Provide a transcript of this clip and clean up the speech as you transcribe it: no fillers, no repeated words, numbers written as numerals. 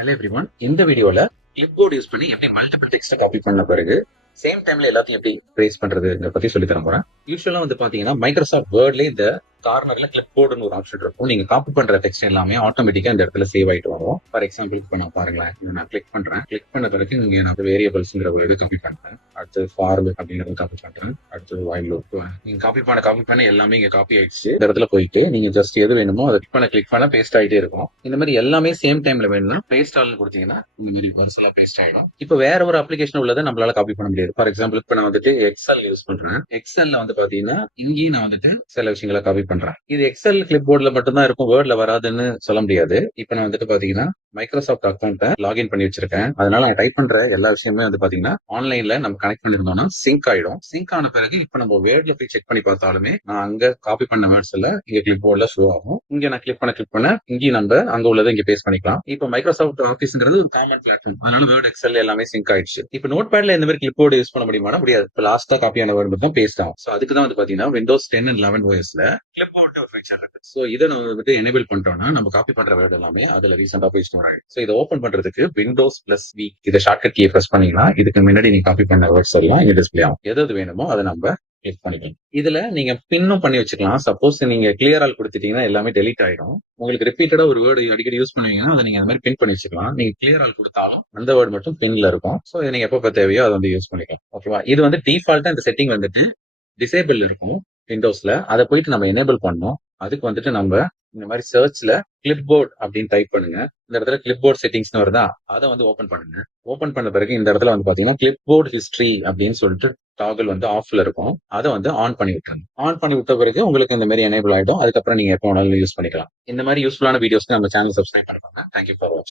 Hello everyone, இந்த வீடியோல clip board use பண்ணி எப்படி மல்டிபிள் டெக்ஸ்ட் காப்பி பண்ண பிறகு சேம் டைம்ல எல்லாத்தையும் எப்படி ட்ரேஸ் பண்றதுங்க பத்தி சொல்லி தர போறேன். யூஸ்வலா வந்து பாத்தீங்கன்னா மைக்ரோசாஃப்ட் வேர்ட்ல இந்த கார்னர்ல கிளிப் போர்டுன்னு ஒரு ஆப்ஷன் இருக்கும். நீங்க காப்பி பண்ற டெக்ஸ்ட் எல்லாமே ஆட்டோமேட்டிக்கா இந்த இடத்துல சேவ் ஆயிட்டு வரும். ஃபார் எக்ஸாம்பிள் இப்போ நான் பாருங்களேன், இதை நான் கிளிக் பண்றேன். கிளிக் பண்ண பிறகு இங்க நான் வேரியபிள்ஸ்ங்கிற ஒரு இது காப்பி பண்றேன். அடுத்து ஃபார் லூப் அப்படிங்கறது காப்பி பண்றேன். அடுத்து வைல் லூப். நீங்க காப்பி பண்ண எல்லாமே இங்க காப்பி ஆயிடுச்சு. இந்த இடத்துல போயிட்டு நீங்க ஜஸ்ட் எது வேணுமோ அதை கிளிக் பண்ண பேஸ்ட் ஆயிட்டே இருக்கும். இந்த மாதிரி எல்லாமே சேம் டைம்ல வேணும்னா பேஸ்ட் ஆல் கொடுத்தீங்கன்னா இந்த மாதிரி வரிசலா பேஸ்ட் ஆயிடும். இப்போ வேற ஒரு அப்ளிகேஷன் உள்ளதை நம்மளால காப்பி பண்ண முடியாது. ஃபார் எக்ஸாம்பிள் இப்போ நான் வந்துட்டு எக்ஸல் யூஸ் பண்றேன். எக்ஸல்ல வந்து பாத்தீங்கன்னா இங்கேயும் நான் வந்துட்டு சில விஷயங்களை காப்பி பண்றேன். இது எக்ஸல் கிளிப் போர்ட்ல மட்டும் தான் இருக்கும், வேர்ட்ல வராதுன்னு சொல்ல முடியாது. இப்போ நான் வந்துட்டு பாத்தீங்கன்னா மைக்ரோசாஃப்ட் அக்கௌண்ட்டை லாகின் பண்ணி வச்சிருக்கேன். அதனால நான் டைப் பண்ற எல்லா விஷயமே வந்து பாத்தீங்கன்னா ஆன்லைன்ல நம்ம கனெக்ட் பண்ணிருந்தோம்னா சிங்க் ஆயிடும். சிங்க் ஆன பிறகு இப்ப நம்ம வேர்ட்ல போய் செக் பண்ணி பார்த்தாலுமே நான் அங்க காப்பி பண்ண வேர்ட்ஸ் எல்லாம் இங்க கிளிப் போர்ட்ல ஷோ ஆகும். இங்க நான் கிளிக் பண்ண இங்கேயும் நம்ம அங்க உள்ளதை இங்க பேஸ்ட் பண்ணிக்கலாம். இப்போ மைக்ரோசாஃப்ட் ஆஃபீஸ்ங்கிறது ஒரு காமன் பிளாட்ஃபார்ம், அதனால வேர்ட் எக்ஸல் எல்லாமே சிங்க் ஆயிடுச்சு. இப்போ நோட் பேட்ல இந்த மாதிரி கிளிப் போர்டு யூஸ் பண்ண முடியுமா? முடியாது. இப்போ லாஸ்டா காப்பியான வேர்ட் மட்டும் பேஸ்ட் ஆகும். ஸோ அதுக்கு தான் வந்து பாத்தீங்கன்னா விண்டோஸ் 10 and 11 OSல கிளிப் போர்டு ஒரு ஃபீச்சர் இருக்கு. ஸோ இதை நம்ம வந்துட்டு எனேபிள் பண்ணிட்டோம்னா நம்ம காப்பி பண்ற வேர்ட் எல்லாமே அதுல ரீசெண்டா பேஸ்ட் ஆகும். ஸோ இதை ஓப்பன் பண்றதுக்கு விண்டோஸ் பிளஸ் வி இதை ஷார்ட்கட் கீயை பிரஸ் பண்ணீங்கன்னா இதுக்கு முன்னாடி நீங்க காப்பி பண்ண வேர்ட்ஸ் எல்லாம் இங்க டிஸ்பிளே ஆகும். எது வேணுமோ அதை நம்ம கிளிக் பண்ணிக்கலாம். இதுல நீங்க பின்னும் பண்ணி வச்சுக்கலாம். சப்போஸ் நீங்க கிளியர் ஆல் கொடுத்துட்டீங்கன்னா எல்லாமே டெலிட் ஆயிடும். உங்களுக்கு ரிப்பீட்டடா ஒரு வேர்டு அடிக்கடி யூஸ் பண்ணுவீங்கன்னா அதை நீங்க அந்த மாதிரி பின் பண்ணி வச்சுக்கலாம். நீங்க கிளியர் ஆல் கொடுத்தாலும் அந்த வேர்டு மட்டும் பின்ல இருக்கும். ஸோ இதை நீங்க எப்போ தேவையோ அதை வந்து யூஸ் பண்ணிக்கலாம். ஓகேவா? இது வந்து டிஃபால்ட்டா இந்த செட்டிங் வந்துட்டு டிசேபிள் இருக்கும் விண்டோஸ்ல. அதை போயிட்டு நம்ம எனேபிள் பண்ணோம். அதுக்கு வந்துட்டு நம்ம இந்த மாதிரி சர்ச்ல கிளிப் போர்ட் அப்படின்னு டைப் பண்ணுங்க. இந்த இடத்துல கிளிப் போர்ட் செட்டிங்ஸ்னு வருதா, அதை வந்து ஓபன் பண்ணுங்க. ஓபன் பண்ண பிறகு இந்த இடத்துல வந்து பாத்தீங்கன்னா கிளிப் போர்ட் ஹிஸ்டரி அப்படின்னு சொல்லிட்டு டாகல் வந்து ஆஃப்ல இருக்கும். அதை வந்து ஆன் பண்ணி விட்டுருங்க. ஆன் பண்ணி விட்ட பிறகு உங்களுக்கு இந்த மாதிரி எனேபிள் ஆயிடும். அதுக்கப்புறம் நீங்க எப்போ வேணாலும் யூஸ் பண்ணிக்கலாம். இந்த மாதிரி யூஸ்ஃபுல்லான வீடியோஸ்க்கு நம்ம சேனல் சப்ஸ்கிரைப் பண்ணுவாங்க. தேங்க்யூ ஃபார் வாட்சிங்.